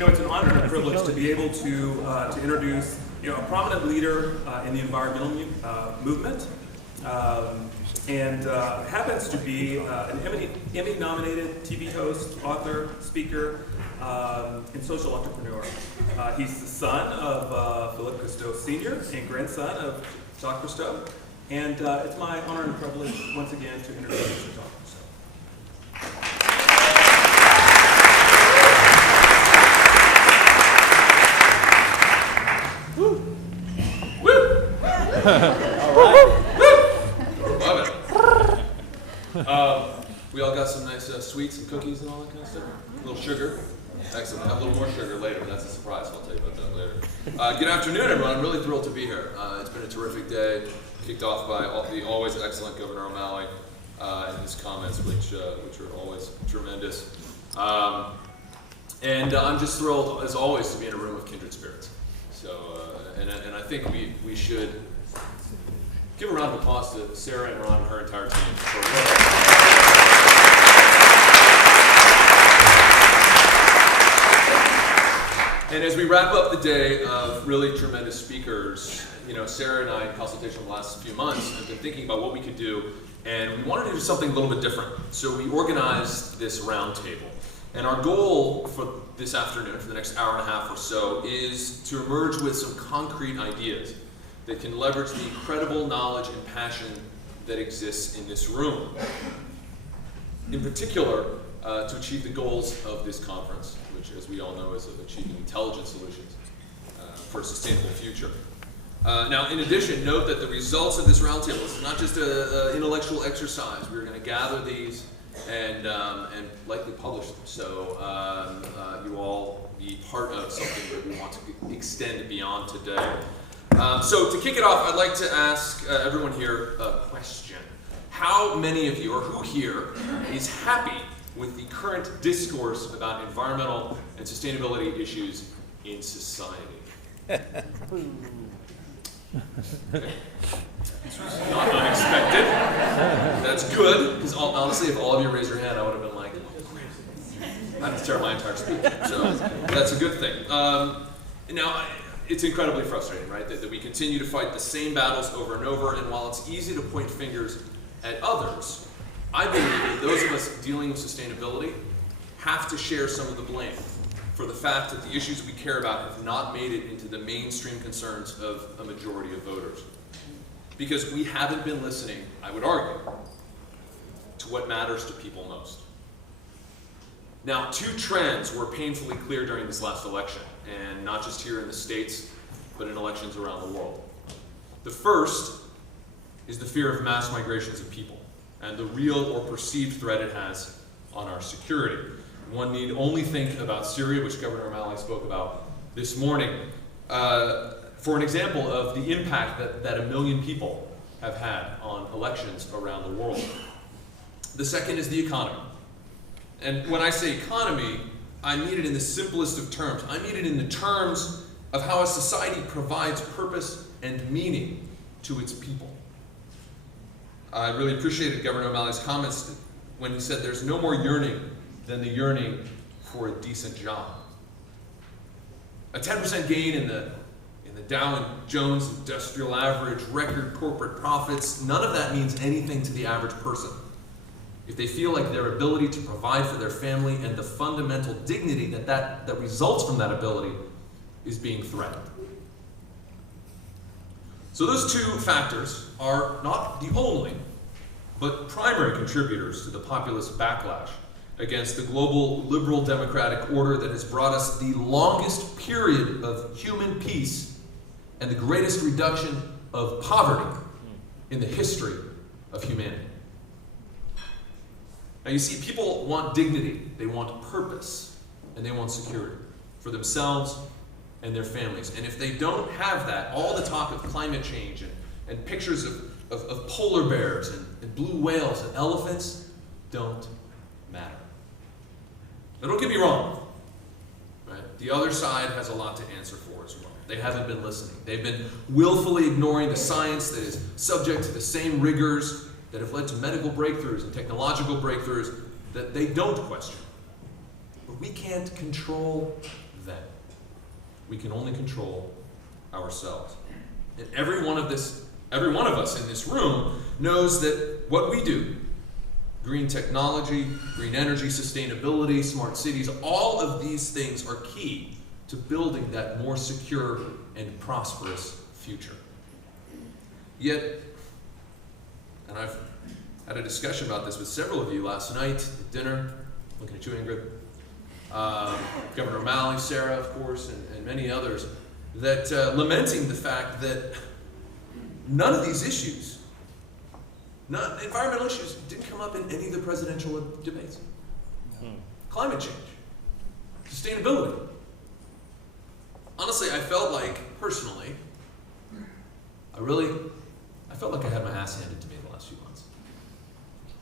it's an honor and a privilege to be able to introduce a prominent leader in the environmental movement, and happens to be an Emmy-nominated TV host, author, speaker, and social entrepreneur. He's the son of Philip Cousteau Sr. and grandson of Jacques Cousteau, and it's my honor and privilege once again to introduce Mr. Jacques Cousteau. All right. Love it. We all got some nice sweets and cookies and all that kind of stuff. A little sugar. Excellent. We'll have a little more sugar later, but that's a surprise. I'll tell you about that later. Good afternoon, everyone. I'm really thrilled to be here. It's been a terrific day, kicked off by the always excellent Governor O'Malley and his comments, which are always tremendous. And I'm just thrilled, as always, to be in a room of kindred spirits. So, and I think we should give a round of applause to Sarah and Ron and her entire team. And as we wrap up the day of really tremendous speakers, Sarah and I, in consultation over the last few months, have been thinking about what we could do, and we wanted to do something a little bit different. So we organized this roundtable. And our goal for this afternoon, for the next hour and a half or so, is to emerge with some concrete ideas that can leverage the incredible knowledge and passion that exists in this room. In particular, to achieve the goals of this conference, which, as we all know, is of achieving intelligent solutions for a sustainable future. Now, in addition, note that the results of this roundtable is not just an intellectual exercise. We're going to gather these and likely publish them. So you all be part of something that we want to extend beyond today. So to kick it off, I'd like to ask everyone here a question. How many of you, or who here, is happy with the current discourse about environmental and sustainability issues in society? Okay. This was not unexpected. That's good, because honestly, if all of you raised your hand, I would have been like, I have to start my entire speech. So that's a good thing. Now, it's incredibly frustrating, right, that we continue to fight the same battles over and over, and while it's easy to point fingers at others, I believe that those of us dealing with sustainability have to share some of the blame for the fact that the issues we care about have not made it into the mainstream concerns of a majority of voters. Because we haven't been listening, I would argue, to what matters to people most. Now, two trends were painfully clear during this last election, and not just here in the States, but in elections around the world. The first is the fear of mass migrations of people, and the real or perceived threat it has on our security. One need only think about Syria, which Governor O'Malley spoke about this morning, for an example of the impact that 1 million people have had on elections around the world. The second is the economy. And when I say economy, I mean it in the simplest of terms. I mean it in the terms of how a society provides purpose and meaning to its people. I really appreciated Governor O'Malley's comments when he said there's no more yearning than the yearning for a decent job. A 10% gain in the Dow and Jones Industrial Average, record corporate profits, none of that means anything to the average person if they feel like their ability to provide for their family and the fundamental dignity that results from that ability is being threatened. So those two factors are not the only, but primary contributors to the populist backlash against the global liberal democratic order that has brought us the longest period of human peace and the greatest reduction of poverty in the history of humanity. Now you see, people want dignity, they want purpose, and they want security for themselves and their families. And if they don't have that, all the talk of climate change and pictures of polar bears and blue whales and elephants don't matter. Now don't get me wrong, right? The other side has a lot to answer for as well. They haven't been listening. They've been willfully ignoring the science that is subject to the same rigors that have led to medical breakthroughs and technological breakthroughs that they don't question. But we can't control then. We can only control ourselves. And every one of us in this room knows that what we do, green technology, green energy, sustainability, smart cities, all of these things are key to building that more secure and prosperous future. Yet, and I've had a discussion about this with several of you last night at dinner, looking at you, Ingrid, Governor O'Malley, Sarah, of course, and many others, that lamenting the fact that none of these issues, environmental issues, didn't come up in any of the presidential debates. Climate change, sustainability. Honestly, I felt like, personally, I felt like I had my ass handed to me the last few months.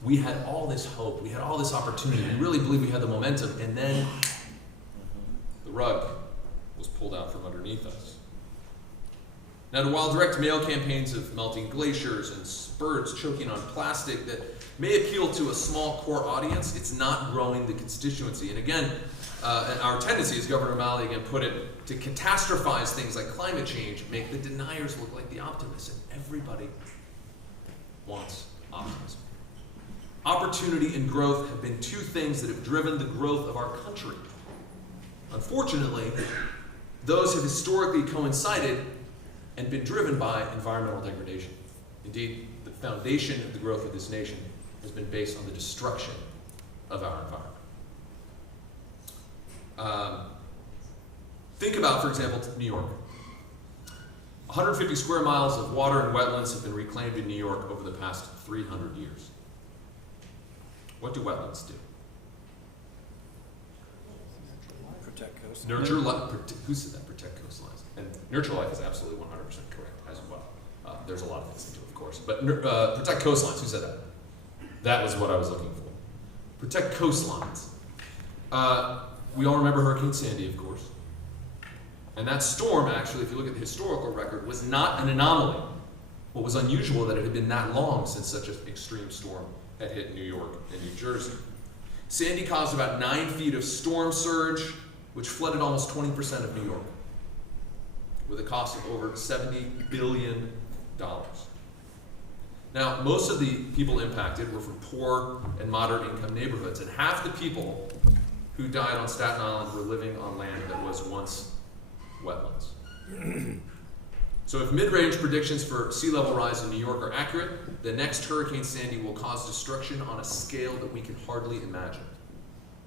We had all this hope, we had all this opportunity, we really believed we had the momentum, and then the rug was pulled out from underneath us. Now, while direct mail campaigns of melting glaciers and birds choking on plastic that may appeal to a small core audience, it's not growing the constituency. And again, our tendency, as Governor O'Malley again put it, to catastrophize things like climate change, make the deniers look like the optimists, and everybody wants optimism. Opportunity and growth have been two things that have driven the growth of our country. Unfortunately, those have historically coincided and been driven by environmental degradation. Indeed, the foundation of the growth of this nation has been based on the destruction of our environment. Think about, for example, New York. 150 square miles of water and wetlands have been reclaimed in New York over the past 300 years. What do wetlands do? Protect coastlines. Nurture life. Who said that? Protect coastlines. And nurture life is absolutely 100% correct as well. There's a lot of things to do, of course. But protect coastlines. Who said that? That was what I was looking for. Protect coastlines. We all remember Hurricane Sandy, of course. And that storm, actually, if you look at the historical record, was not an anomaly. What was unusual that it had been that long since such an extreme storm had hit New York and New Jersey. Sandy caused about 9 feet of storm surge, which flooded almost 20% of New York, with a cost of over $70 billion. Now, most of the people impacted were from poor and moderate income neighborhoods, and half the people who died on Staten Island were living on land that was once wetlands. So if mid-range predictions for sea level rise in New York are accurate, the next Hurricane Sandy will cause destruction on a scale that we can hardly imagine.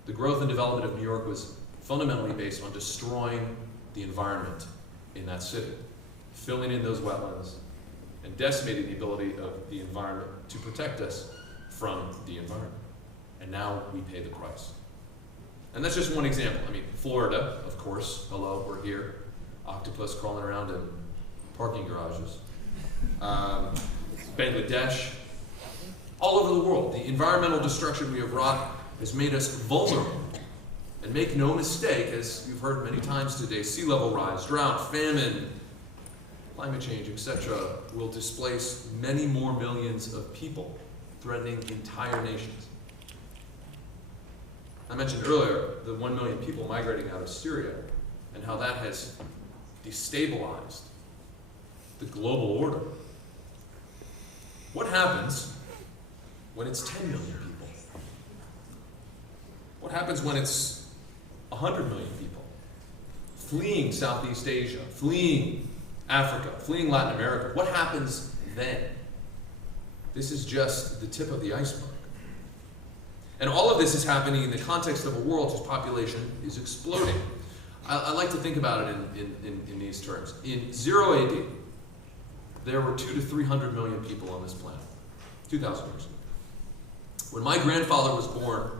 The growth and development of New York was fundamentally based on destroying the environment in that city, filling in those wetlands, and decimating the ability of the environment to protect us from the environment. And now we pay the price. And that's just one example. I mean, Florida, of course, hello, we're here. Octopus crawling around in parking garages. Bangladesh, all over the world. The environmental destruction we have wrought has made us vulnerable. And make no mistake, as you've heard many times today, sea level rise, drought, famine, climate change, etc., will displace many more millions of people, threatening entire nations. I mentioned earlier the 1 million people migrating out of Syria and how that has destabilized the global order. What happens when it's 10 million people? What happens when it's 100 million people fleeing Southeast Asia, fleeing Africa, fleeing Latin America? What happens then? This is just the tip of the iceberg. And all of this is happening in the context of a world whose population is exploding. I like to think about it in these terms. In 0 AD, there were 200 to 300 million people on this planet, 2,000 years ago. When my grandfather was born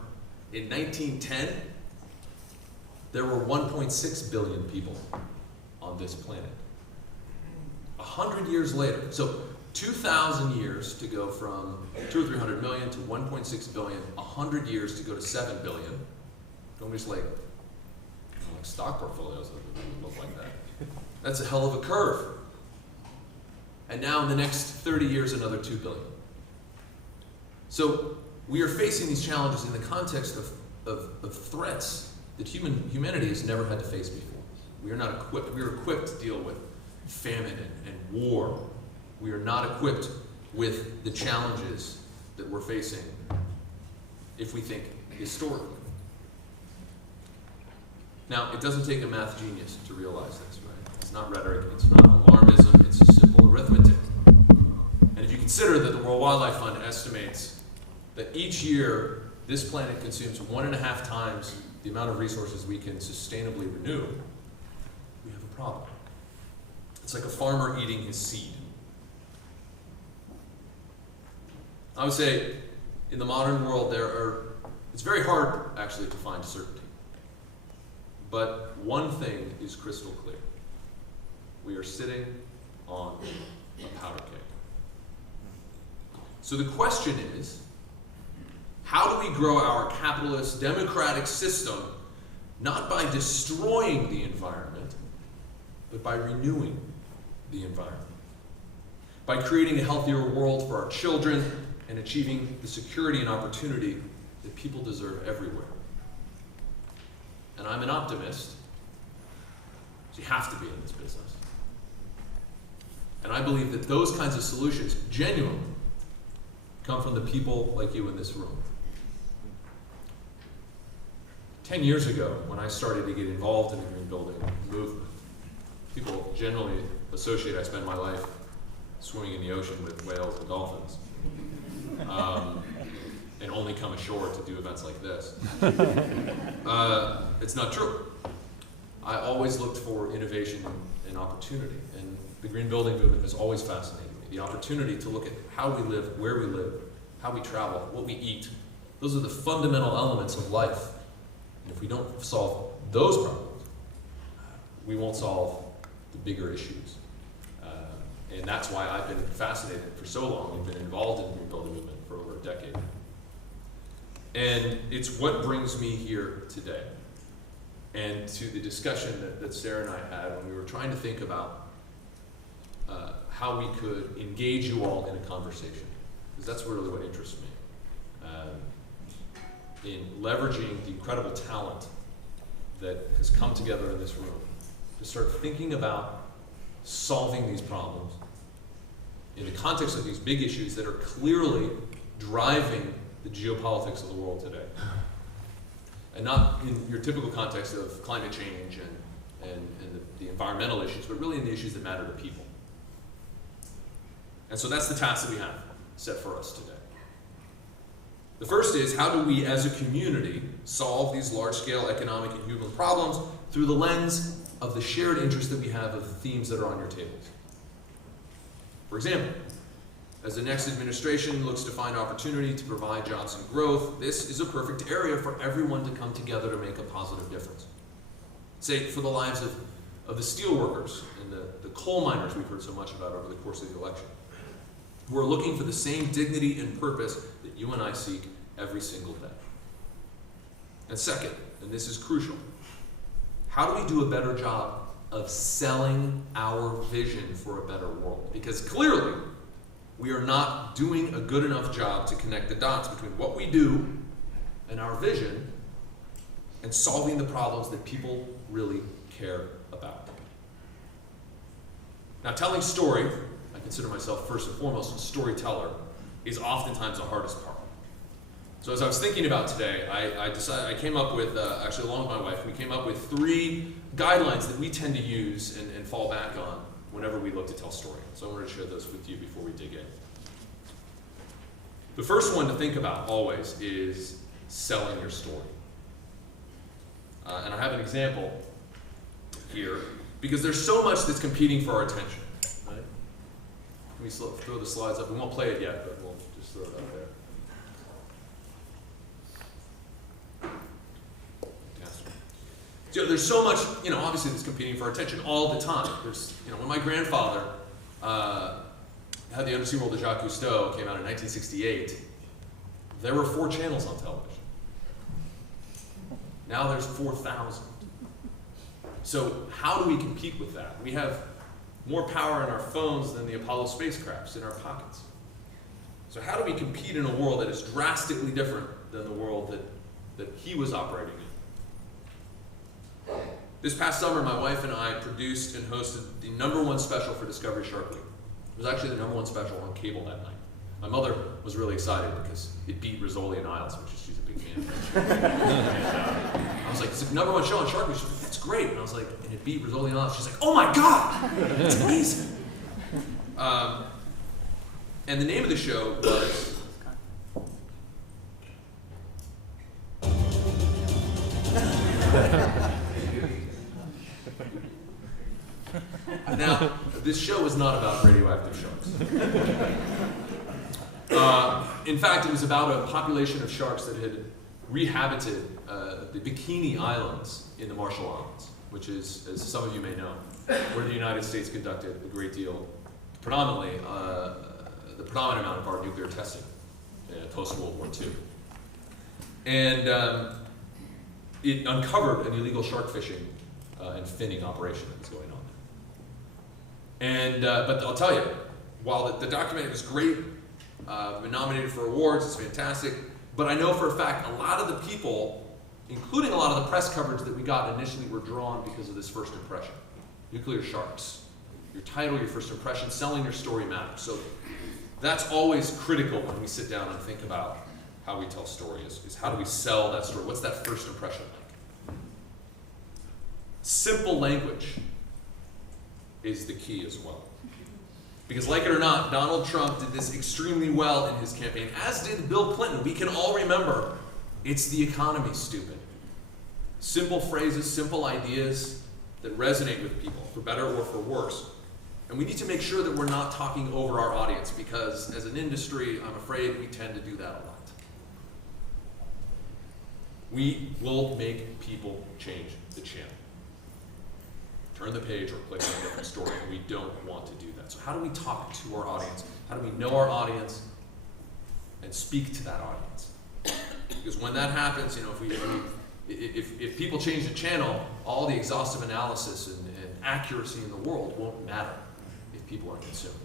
in 1910, there were 1.6 billion people on this planet. 100 years later, so 2,000 years to go from 200 or 300 million to 1.6 billion, 100 years to go to 7 billion. Don't just like stock portfolios that would look like that. That's a hell of a curve. And now in the next 30 years, another 2 billion. So we are facing these challenges in the context of threats that humanity has never had to face before. We are not equipped. We are equipped to deal with famine and war. We are not equipped with the challenges that we're facing if we think historically. Now, it doesn't take a math genius to realize this, right? It's not rhetoric, it's not alarmism, it's just simple arithmetic. And if you consider that the World Wildlife Fund estimates that each year this planet consumes 1.5 times the amount of resources we can sustainably renew, we have a problem. It's like a farmer eating his seed. I would say in the modern world it's very hard actually to find certainty. But one thing is crystal clear. We are sitting on a powder keg. So the question is, how do we grow our capitalist democratic system not by destroying the environment, but by renewing the environment? By creating a healthier world for our children and achieving the security and opportunity that people deserve everywhere. And I'm an optimist, so you have to be in this business. And I believe that those kinds of solutions, genuinely, come from the people like you in this room. 10 years ago, when I started to get involved in the green building movement, people generally associate I spend my life swimming in the ocean with whales and dolphins, and only come ashore to do events like this. It's not true. I always looked for innovation and opportunity, and the green building movement has always fascinated me. The opportunity to look at how we live, where we live, how we travel, what we eat. Those are the fundamental elements of life. And if we don't solve those problems, we won't solve the bigger issues. And that's why I've been fascinated for so long. We've been involved in the green building movement for over a decade. And it's what brings me here today. And to the discussion that Sarah and I had when we were trying to think about how we could engage you all in a conversation. Because that's really what interests me. In leveraging the incredible talent that has come together in this room to start thinking about solving these problems in the context of these big issues that are clearly driving the geopolitics of the world today. And not in your typical context of climate change and the environmental issues, but really in the issues that matter to people. And so that's the task that we have set for us today. The first is, how do we as a community solve these large-scale economic and human problems through the lens of the shared interest that we have of the themes that are on your tables? For example, as the next administration looks to find opportunity to provide jobs and growth, this is a perfect area for everyone to come together to make a positive difference. Say, for the lives of the steel workers and the coal miners we've heard so much about over the course of the election, who are looking for the same dignity and purpose that you and I seek every single day. And second, and this is crucial, how do we do a better job of selling our vision for a better world? Because clearly, we are not doing a good enough job to connect the dots between what we do and our vision and solving the problems that people really care about. Now, telling story, I consider myself first and foremost a storyteller, is oftentimes the hardest part. So as I was thinking about today, I came up with, actually along with my wife, we came up with 3 guidelines that we tend to use and fall back on whenever we look to tell story. So I wanted to share those with you before we dig in. The first one to think about always is selling your story. And I have an example here, because there's so much that's competing for our attention. Right? Can we throw the slides up? We won't play it yet, but we'll just throw it up there. So there's so much, obviously that's competing for our attention all the time. There's, when my grandfather had the Undersea World of Jacques Cousteau, came out in 1968, there were 4 channels on television. Now there's 4,000. So how do we compete with that? We have more power in our phones than the Apollo spacecrafts in our pockets. So how do we compete in a world that is drastically different than the world that he was operating in? This past summer, my wife and I produced and hosted the #1 special for Discovery Shark Week. It was actually the #1 special on cable that night. My mother was really excited because it beat Rizzoli and Isles, which she's a big fan of. I was like, it's the #1 show on Shark Week. She's like, that's great. And I was like, and it beat Rizzoli and Isles. She's like, oh my God, that's amazing. And the name of the show was Now, this show was not about radioactive sharks. In fact, it was about a population of sharks that had rehabited the Bikini Islands in the Marshall Islands, which is, as some of you may know, where the United States conducted a great deal, predominantly, the predominant amount of our nuclear testing post-World War II. And it uncovered an illegal shark fishing and finning operation that was going on. And, but I'll tell you, while the documentary was great, been nominated for awards, it's fantastic, but I know for a fact a lot of the people, including a lot of the press coverage that we got initially, were drawn because of this first impression. Nuclear sharks. Your title, your first impression, selling your story matters. So that's always critical when we sit down and think about how we tell stories, is how do we sell that story? What's that first impression like? Simple language is the key as well. Because like it or not, Donald Trump did this extremely well in his campaign, as did Bill Clinton. We can all remember, it's the economy, stupid. Simple phrases, simple ideas that resonate with people, for better or for worse. And we need to make sure that we're not talking over our audience, because as an industry, I'm afraid we tend to do that a lot. We will make people change the channel. Turn the page or click on a different story, and we don't want to do that. So how do we talk to our audience? How do we know our audience and speak to that audience? Because when that happens, you know, if people change the channel, all the exhaustive analysis and accuracy in the world won't matter if people aren't consuming.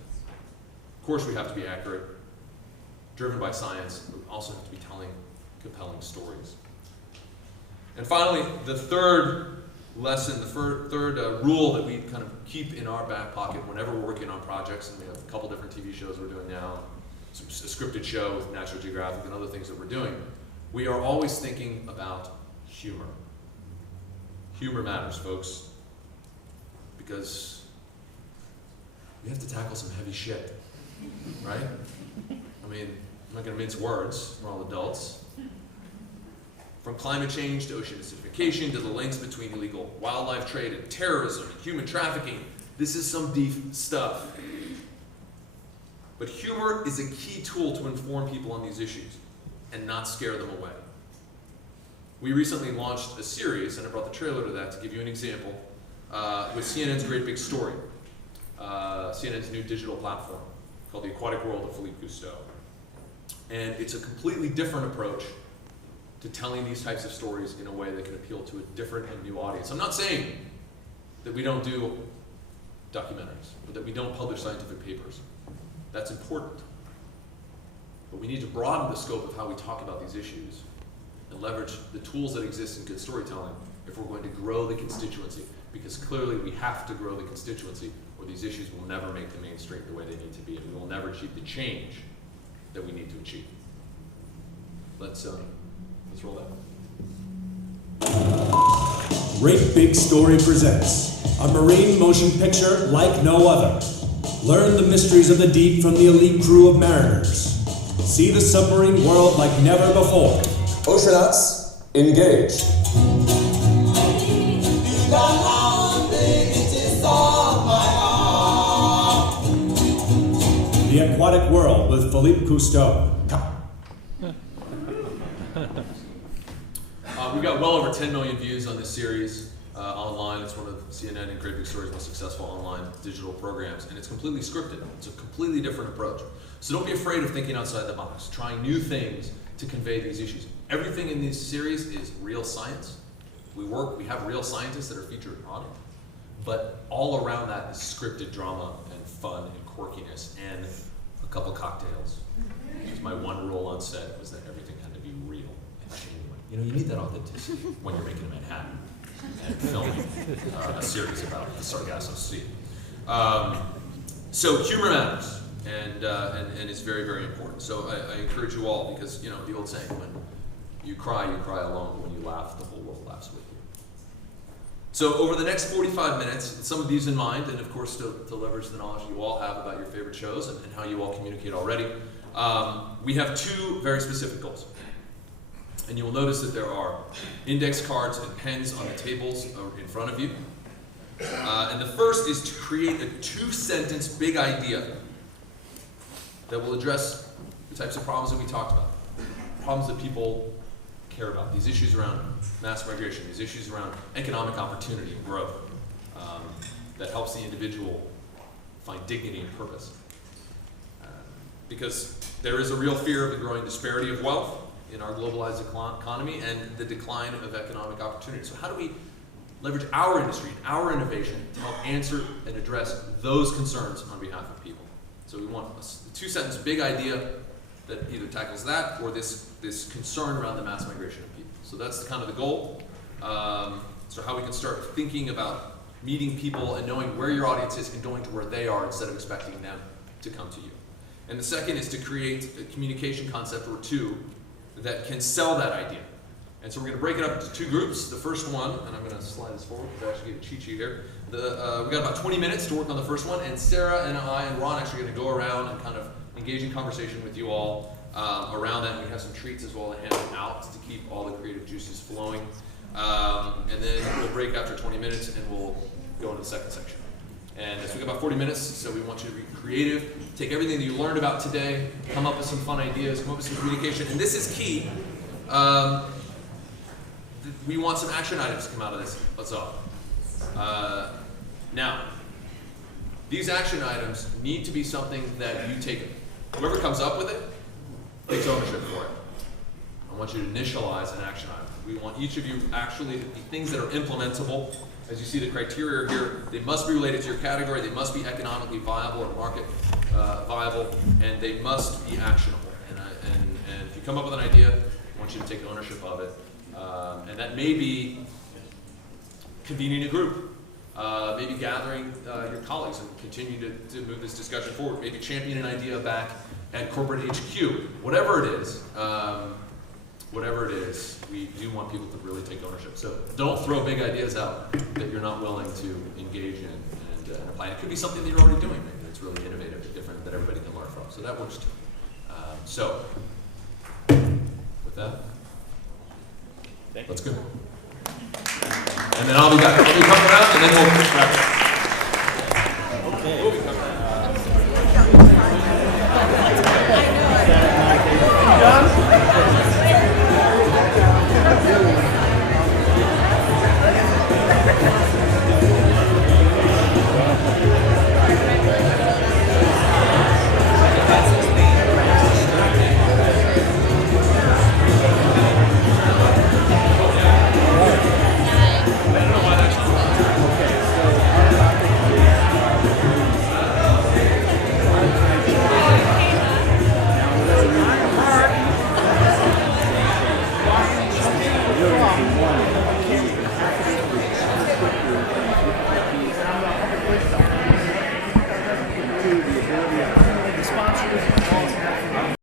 Of course, we have to be accurate, driven by science, but we also have to be telling compelling stories. And finally, the third lesson, the third rule that we kind of keep in our back pocket whenever we're working on projects, and we have a couple different TV shows we're doing now, a scripted show with National Geographic and other things that we're doing, we are always thinking about humor. Humor matters, folks, because we have to tackle some heavy shit, right? I mean, I'm not going to mince words, we're all adults. From climate change to ocean acidification to the links between illegal wildlife trade and terrorism and human trafficking, this is some deep stuff. But humor is a key tool to inform people on these issues and not scare them away. We recently launched a series, and I brought the trailer to that to give you an example, with CNN's Great Big Story, CNN's new digital platform called The Aquatic World of Philippe Cousteau. And it's a completely different approach to telling these types of stories in a way that can appeal to a different and new audience. I'm not saying that we don't do documentaries, or that we don't publish scientific papers. That's important. But we need to broaden the scope of how we talk about these issues and leverage the tools that exist in good storytelling if we're going to grow the constituency, because clearly we have to grow the constituency, or these issues will never make the mainstream the way they need to be, and we will never achieve the change that we need to achieve. Let's roll that. Great Big Story presents a marine motion picture like no other. Learn the mysteries of the deep from the elite crew of mariners. See the submarine world like never before. Oceanauts, engage. The Aquatic World with Philippe Cousteau. We've got well over 10 million views on this series online. It's one of CNN and Great Big Story's most successful online digital programs, and it's completely scripted. It's a completely different approach. So don't be afraid of thinking outside the box, trying new things to convey these issues. Everything in this series is real science. We have real scientists that are featured on it, but all around that is scripted drama and fun and quirkiness and a couple cocktails. Because my one rule on set was that everything had to be real and genuine. You know, you need that authenticity when you're making a Manhattan. and filming a series about the Sargasso Sea. So humor matters, and it's very, very important. So I encourage you all, because you know the old saying, when you cry alone, but when you laugh, the whole world laughs with you. So over the next 45 minutes, with some of these in mind, and of course to leverage the knowledge you all have about your favorite shows and how you all communicate already, we have two very specific goals. And you will notice that there are index cards and pens on the tables in front of you. And the first is to create a 2-sentence big idea that will address the types of problems that we talked about. Problems that people care about. These issues around mass migration, these issues around economic opportunity and growth that helps the individual find dignity and purpose. Because there is a real fear of the growing disparity of wealth in our globalized economy and the decline of economic opportunity. So how do we leverage our industry and our innovation to help answer and address those concerns on behalf of people? So we want a 2-sentence big idea that either tackles that or this concern around the mass migration of people. So that's kind of the goal. So how we can start thinking about meeting people and knowing where your audience is and going to where they are instead of expecting them to come to you. And the second is to create a communication concept or two that can sell that idea. And so we're going to break it up into 2 groups. The first one, and I'm going to slide this forward because I actually get a cheat sheet here. We've got about 20 minutes to work on the first one, and Sarah and I and Ron actually going to go around and kind of engage in conversation with you all around that. And we have some treats as well to hand out to keep all the creative juices flowing. And then we'll break after 20 minutes and we'll go into the second section. And so we've got about 40 minutes, so we want you to be creative, take everything that you learned about today, come up with some fun ideas, come up with some communication, and this is key. We want some action items to come out of this. Let's all. Now, these action items need to be something that you take, whoever comes up with it, takes ownership for it. I want you to initialize an action item. We want each of you actually to be things that are implementable. As you see the criteria here, they must be related to your category, they must be economically viable or market viable, and they must be actionable. And if you come up with an idea, I want you to take ownership of it. And that may be convening a group, maybe gathering your colleagues and continue to move this discussion forward, maybe champion an idea back at corporate HQ. Whatever it is, we do want people to really take ownership. So don't throw big ideas out that you're not willing to engage in and apply. And it could be something that you're already doing, maybe that's really innovative and different that everybody can learn from. So that works too. So with that, let's go. And then I'll be back. I'll be coming around and then we'll wrap up.